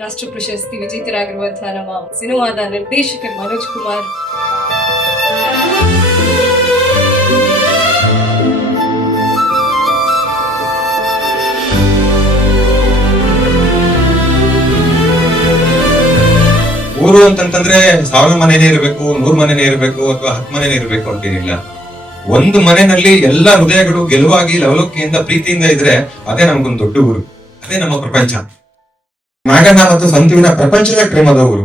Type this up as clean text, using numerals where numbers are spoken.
ರಾಷ್ಟ್ರ ಪ್ರಶಸ್ತಿ ವಿಜೇತರಾಗಿರುವಂತಹ ನಮ್ಮ ಸಿನಿಮಾದ ನಿರ್ದೇಶಕರು ಮನೋಜ್ ಕುಮಾರ್. ಊರು ಅಂತಂತಂದ್ರೆ 1000 ಮನೆನೇ ಇರಬೇಕು, 100 ಮನೆನೇ ಇರಬೇಕು, ಅಥವಾ 10 ಮನೆನೇ ಇರಬೇಕು ಅಂತೇನಿಲ್ಲ. ಒಂದು ಮನೆಯಲ್ಲಿ ಎಲ್ಲಾ ಹೃದಯಗಳು ಗೆಲುವಾಗಿ ಲವಲೋಕಿಯಿಂದ ಪ್ರೀತಿಯಿಂದ ಇದ್ರೆ ಅದೇ ನಮ್ಗೊಂದು ದೊಡ್ಡ ಊರು, ಅದೇ ನಮ್ಮ ಪ್ರಪಂಚ. ನಾಗಣ್ಣ ಮತ್ತು ಸಂತುವಿನ ಪ್ರಪಂಚವೇ ಪ್ರೇಮದ ಊರು.